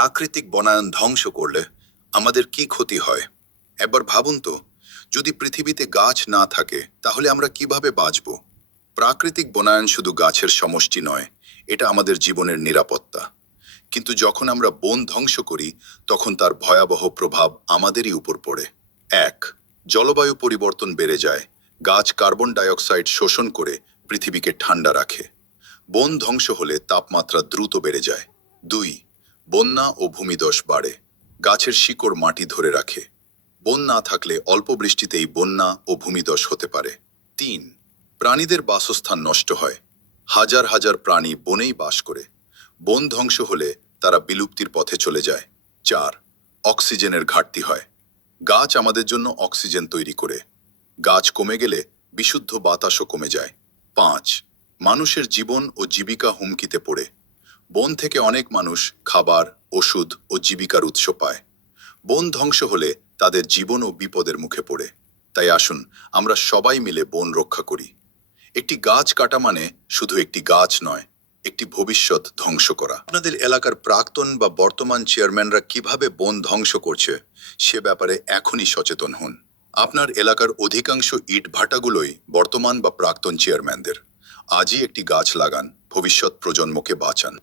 প্রাকৃতিক বনায়ন ধ্বংস করলে আমাদের কি ক্ষতি হয়? একবার ভাবুন তো, যদি পৃথিবীতে গাছ না থাকে তাহলে আমরা কিভাবে বাঁচব? প্রাকৃতিক বনায়ন শুধু গাছের সমষ্টি নয়, এটা আমাদের জীবনের নিরাপত্তা। কিন্তু যখন আমরা বন ধ্বংস করি তখন তার ভয়াবহ প্রভাব আমাদেরই উপর পড়ে। এক, জলবায়ু পরিবর্তন বেড়ে যায়। গাছ কার্বন ডাইঅক্সাইড শোষণ করে পৃথিবীকে ঠান্ডা রাখে। বন ধ্বংস হলে তাপমাত্রা দ্রুত বেড়ে যায়। দুই, বন্যা ও ভূমিধস বাড়ে। গাছের শিকড় মাটি ধরে রাখে। বন না থাকলে অল্প বৃষ্টিতেই বন্যা ও ভূমিধস হতে পারে। তিন, প্রাণীদের বাসস্থান নষ্ট হয়। হাজার হাজার প্রাণী বনেই বাস করে। বন ধ্বংস হলে তারা বিলুপ্তির পথে চলে যায়। চার, অক্সিজেনের ঘাটতি হয়। গাছ আমাদের জন্য অক্সিজেন তৈরি করে। গাছ কমে গেলে বিশুদ্ধ বাতাসও কমে যায়। পাঁচ, মানুষের জীবন ও জীবিকা হুমকিতে পড়ে। বন থেকে অনেক মানুষ খাবার, ওষুধ ও জীবিকার উৎস পায়। বন ধ্বংস হলে তাদের জীবনও বিপদের মুখে পড়ে। তাই আসুন আমরা সবাই মিলে বন রক্ষা করি। একটি গাছ কাটা মানে শুধু একটি গাছ নয়, একটি ভবিষ্যৎ ধ্বংস করা। আপনাদের এলাকার প্রাক্তন বা বর্তমান চেয়ারম্যানরা কিভাবে বন ধ্বংস করছে সে ব্যাপারে এখনই সচেতন হন। আপনার এলাকার অধিকাংশ ইটভাটাগুলোই বর্তমান বা প্রাক্তন চেয়ারম্যানদের। আজই একটি গাছ লাগান, ভবিষ্যৎ প্রজন্মকে বাঁচান।